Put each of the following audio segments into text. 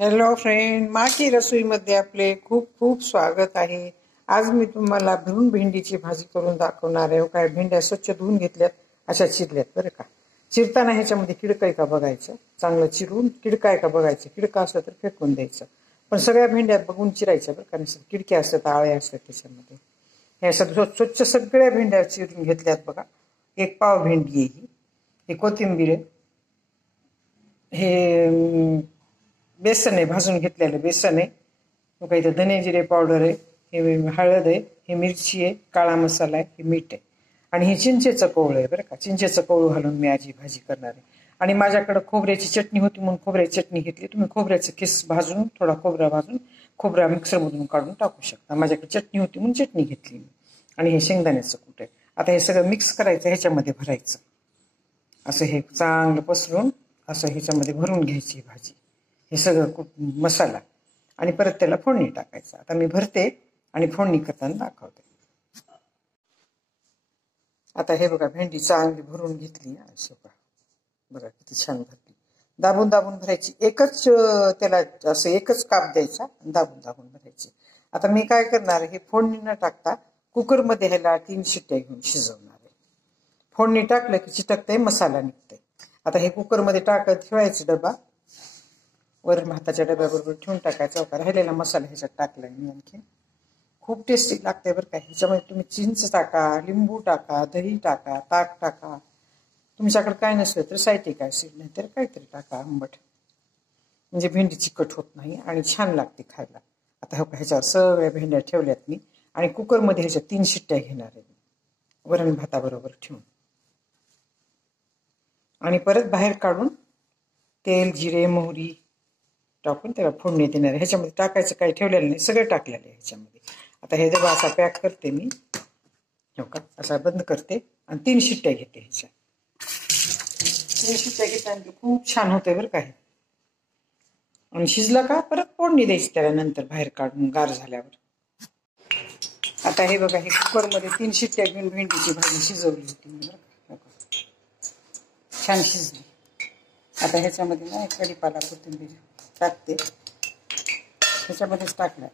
Hello friend, माँ की रसोईमध्ये आपले खूप खूप स्वागत आहे. आज मी तुम्हाला भरून भेंडीची भाजी करून दाखवणार आहे. काय भेंड्या स्वच्छ धुवून घेतल्यात, अशा चिरल्यात बरं का. चिरताना ह्याच्यामध्ये किडकं आहे का बघायचं, चांगलं चिरून किडका आहे का बघायचं. किडका असलं तर फेकून द्यायचं, पण सगळ्या भेंड्या बघून चिरायच्या बरं का. किडक्या असतात, आळ्या असतात त्याच्यामध्ये. हे स्वच्छ सगळ्या भेंड्या चिरून घेतल्यात बघा. एक पाव भेंडी आहे ही कोथिंबीर आहे, हे बेसन आहे, भाजून घेतलेलं बेसन आहे. काही तर धने जिरे पावडर आहे, हे हळद आहे, हे मिरची आहे, काळा मसाला आहे, हे मीठ आहे, आणि हे चिंचेचं कोवळं आहे बरं का. चिंचेचं कोवळं घालून मी आजी भाजी करणार आहे. आणि माझ्याकडे खोबऱ्याची चटणी होती म्हणून खोबऱ्याची चटणी घेतली. तुम्ही खोबऱ्याचं किस भाजून, थोडा खोबरा भाजून खोबरा मिक्सरमधून काढून टाकू शकता. माझ्याकडे चटणी होती म्हणून चटणी घेतली मी. आणि हे शेंगदाण्याचं कूट आहे. आता हे सगळं मिक्स करायचं, ह्याच्यामध्ये भरायचं. असं हे चांगलं पसरून असं ह्याच्यामध्ये भरून घ्यायची भाजी, हे सगळं मसाला, आणि परत त्याला फोडणी टाकायचं. आता मी भरते आणि फोडणी करताना दाखवते. आता हे बघा, भेंडी चांगली भरून घेतली. असं बघा किती छान भरली. दाबून दाबून भरायची, एकच त्याला असं एकच काप द्यायचा, दाबून दाबून भरायची. आता मी काय करणार, हे फोडणी न टाकता कुकरमध्ये ह्याला 3 शिट्ट्या घेऊन शिजवणार आहे. फोडणी टाकलं की चिटकतंय, मसाला निघतंय. आता हे कुकरमध्ये टाकत ठेवायचं, डबा वरण भाताच्या डब्याबरोबर ठेवून टाकायचा. राहिलेला मसाला ह्याच्यात टाकलाय मी. आणखी खूप टेस्टी लागते बरं का. ह्याच्यामध्ये तुम्ही चिंच टाका, लिंबू टाका, दही टाका, ताक टाका. तुमच्याकडे काय नसलं तर सायट्रिक ऍसिड नाही तर काहीतरी टाका आंबट, म्हणजे भेंडी चिकट होत नाही आणि छान लागते खायला. आता ह्याच्यावर सगळ्या भेंड्या ठेवल्यात मी, आणि कुकरमध्ये ह्याच्या 3 शिट्ट्या घेणार आहे वरण भाताबरोबर ठेवून. आणि परत बाहेर काढून तेल, जिरे, मोहरी टाकून त्याला फोडणी देणार. ह्याच्यामध्ये टाकायचं काही ठेवलेलं नाही, सगळं टाकलेलं आहे ह्याच्यामध्ये. आता हे डबा असा पॅक करते मी, हो का, असा बंद करते आणि 3 शिट्ट्या घेते. ह्याच्या 3 शिट्ट्या घेतल्यानंतर खूप छान होते बरं का हे. आणि शिजला का परत फोडणी द्यायची त्याला नंतर बाहेर काढून गार झाल्यावर. आता हे बघा, हे कुकरमध्ये 3 शिट्ट्या घेऊन भेंडीची भाजी शिजवली होती मी बरं का, छान शिजली. आता ह्याच्यामध्ये ना कढीपाला, कोथिंबीर टाकते, ह्याच्यामध्येच टाकणार.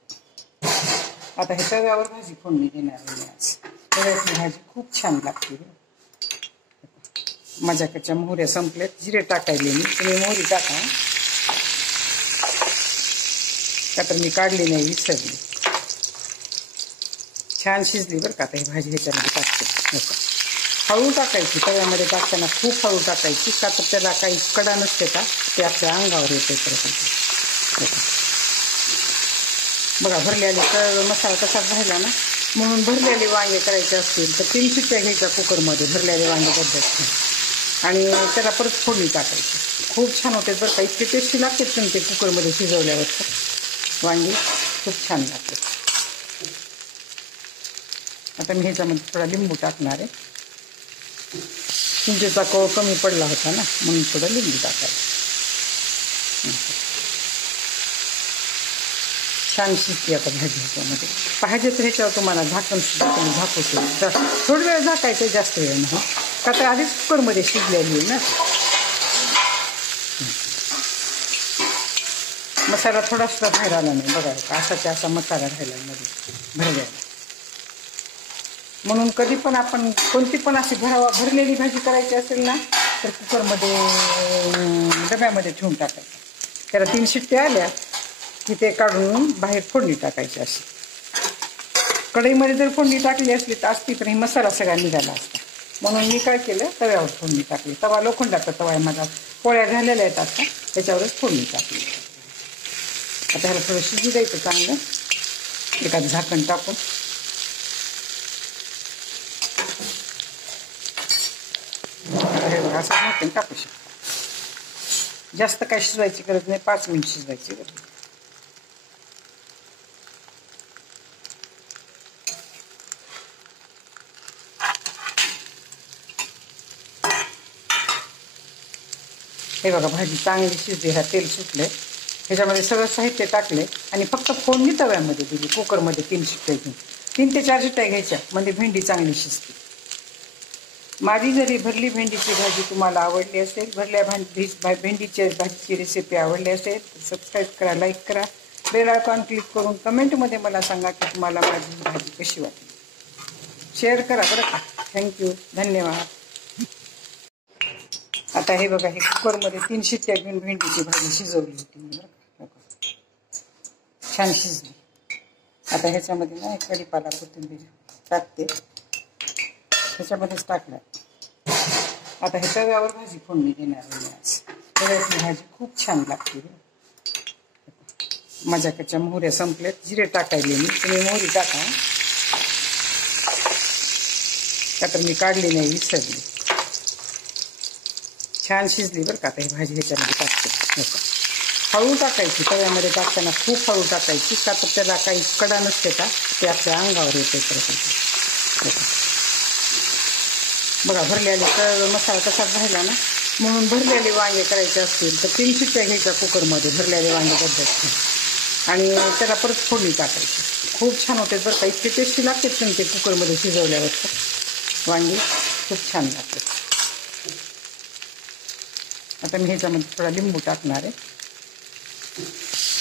आता हे तव्यावर भाजी फोडणी देणार आहे आज. तव्याची भाजी खूप छान लागते. माझ्याकडच्या मोहऱ्या संपल्यात, जिरे टाकायले मी, तुम्ही मोहरी टाका, का तर मी काढली नाही, विसरली. छान शिजली बरं का. आता ही भाजी ह्याच्यामध्ये टाकते. हळू टाकायची, तव्यामध्ये टाकताना खूप हळू टाकायची, का तर त्याला काही कडा नसते का, ते आपल्या अंगावर येते. बघा, भरलेले मसाला तसाच राहिला ना, म्हणून भरलेले वांगे करायचे असतील तर 3 शिट्ट्या घ्यायच्या कुकरमध्ये, भरलेले वांगे बद्दल, आणि त्याला परत फोडणी टाकायची. खूप छान होते बरं का, इतके टेस्टी लागते पण ते कुकरमध्ये शिजवल्यावर वांगी खूप छान लागते. आता मी ह्याच्यामध्ये थोडा लिंबू टाकणार आहे. चिंचेचा कोळ कमी पडला होता ना, म्हणून थोडं लिंबू टाकायचं. छान शिजते आता भाजी ह्याच्यामध्ये. भाजीचं ह्याच्यावर तुम्हाला झाकण सुद्धा तुम्ही झाकू शकता. थोडा वेळ झाकायचं, जास्त वेळ नाही, का तर आधीच कुकरमध्ये शिजलेली आहे ना. मसाला थोडा सुद्धा बाहेर आला नाही बघा, असाच्या असा मसाला राहिला मध्ये भरलेला. म्हणून कधी पण आपण कोणती पण अशी भरलेली भाजी करायची असेल ना, तर कुकरमध्ये डब्यामध्ये ठेवून टाकायचं. त्याला 3 शिट्ट्या आल्या की ते काढून बाहेर फोडणी टाकायची. अशी कढईमध्ये जर फोडणी टाकली असली तर असती, पण मसाला सगळा निघाला असता, म्हणून मी काय केलं, तव्यावर फोडणी टाकली. तवा लोखंडाचा तवा आहे माझा, पोळ्या झालेल्या आहेत आता, त्याच्यावरच फोडणी टाकली. आता ह्याला थोडं शिजू द्यायचं चांगलं, एखादं झाकण टाकून. असं झाकण टाकू शकतो. जास्त काही शिजवायची गरज नाही, 5 मिनिट शिजवायची गरज. हे बघा, भाजी चांगली शिजली, ह्या तेल सुटले, ह्याच्यामध्ये सगळं साहित्य टाकले आणि फक्त फोडणी तव्यामध्ये दिली. कुकरमध्ये 3 शिट्ट्या घेऊन, 3 ते 4 शिट्ट्या घ्यायच्या, म्हणजे भेंडी चांगली शिजते. माझी जरी भरली भेंडीची भाजी तुम्हाला आवडली असेल, भरल्या भेंडीच्या भाजीची रेसिपी आवडली असेल तर सबस्क्राईब करा, लाईक करा, बेल आयकॉन क्लिक करून कमेंटमध्ये मला सांगा की तुम्हाला माझी भाजी कशी वाटली. शेअर करा बरं का. थँक्यू, धन्यवाद. आता हे बघा, हे कुकरमध्ये 3 शिट्ट्या घेऊन भेंडीची भाजी शिजवली होती बरं का. छान शिजली. आता ह्याच्यामध्ये ना एक कढीपाला कोथिंबीर टाकते, ह्याच्यामध्येच टाकणार. आता हे तव्यावर भाजी फोडणी देणार आहे. तव्यातली भाजी खूप छान लागते. माझ्याकडच्या मोहऱ्या संपल्यात, जिरे टाकायले मी, तुम्ही मोहरी टाका का तर मी काढली नाही, विसरली. छान शिजली बरं का. आता ही भाजी ह्याच्यामध्ये टाकते. हळू टाकायची, तव्यामध्ये टाकताना खूप हळू टाकायची का तर त्याला काही कडा नसते का, ते आपल्या अंगावर येते. बघा भरलेले मसाला तसाच राहिला ना, म्हणून भरलेले वांगे करायचे असतील तर 3 शिट्ट्या घ्यायच्या कुकरमध्ये, भरलेले वांगे बद्दल, आणि त्याला परत फोडणी टाकायची. खूप छान होते बरं का. इतके टेस्टी लागतात पण ते कुकरमध्ये शिजवल्यावर वांगे खूप छान लागतात. आता मी ह्याच्यामध्ये थोडा लिंबू टाकणार आहे.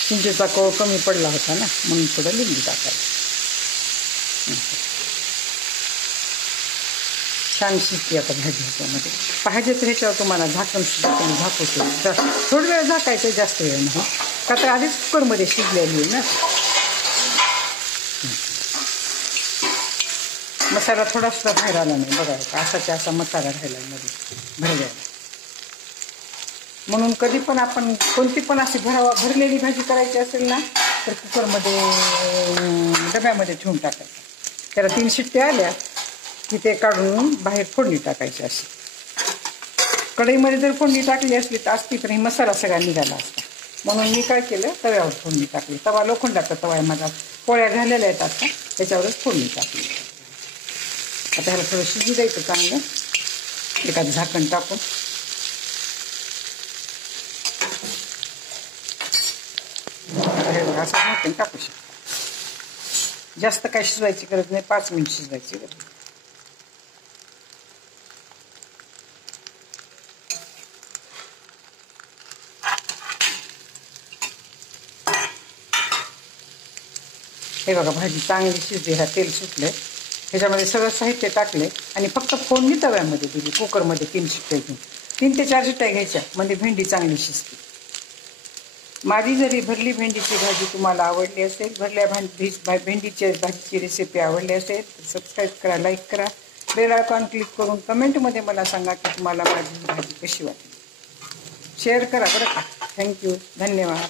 चिंचेचा कळ कमी पडला होता ना, म्हणून थोडं लिंबू टाकायचं. छान शिजते आता भाजी ह्याच्यामध्ये. पाहिजे तर ह्याच्यावर तुम्हाला झाकण सुद्धा तुम्ही झाकू शकता. थोडी वेळ झाकायचं, जास्त वेळ नाही, का तर आधीच कुकरमध्ये शिजलेली आहे ना. मसाला थोडा सुद्धा बाहेर आला नाही बघा, असाचा असा मसाला राहिला मध्ये भरलेला. म्हणून कधी पण आपण कोणती पण अशी भरलेली भाजी करायची असेल ना तर कुकरमध्ये डब्यामध्ये ठेवून टाकायचं. त्याला 3 शिट्ट्या आल्या की ते काढून बाहेर फोडणी टाकायची. अशी कढईमध्ये जर फोडणी टाकली असली तर असती पण मसाला सगळा निघाला असता, म्हणून मी काय केलं, तव्यावर फोडणी टाकली. तवा लोखंडाचा तवा आहे माझा, पोळ्या झालेल्या आहेत आता, त्याच्यावरच फोडणी टाकली. आता ह्याला थोडं शिजू द्यायचं चांगलं, एखादं झाकण टाकून. हे बघा, असं झाकण टाकू शकतो. जास्त काय शिजवायची गरज नाही, 5 मिनिट शिजवायची गरज. हे बघा भाजी चांगली शिजली, ह्या तेल सुटले, ह्याच्यामध्ये सगळं साहित्य टाकले आणि फक्त फोडणी तव्यामध्ये दिली. कुकरमध्ये 3 शिट्ट्या घेऊन 3 ते 4 शिट्ट्या घ्यायच्या, म्हणजे भेंडी चांगली शिजते. माझी जरी भरली भेंडीची भाजी तुम्हाला आवडली असेल, भरल्या भेंडीच्या भाजीची रेसिपी आवडली असेल तर सबस्क्राईब करा, लाईक करा, बेल आयकॉन क्लिक करून कमेंटमध्ये मला सांगा की तुम्हाला माझी भाजी कशी वाटली. शेअर करा बरं का. थँक्यू, धन्यवाद.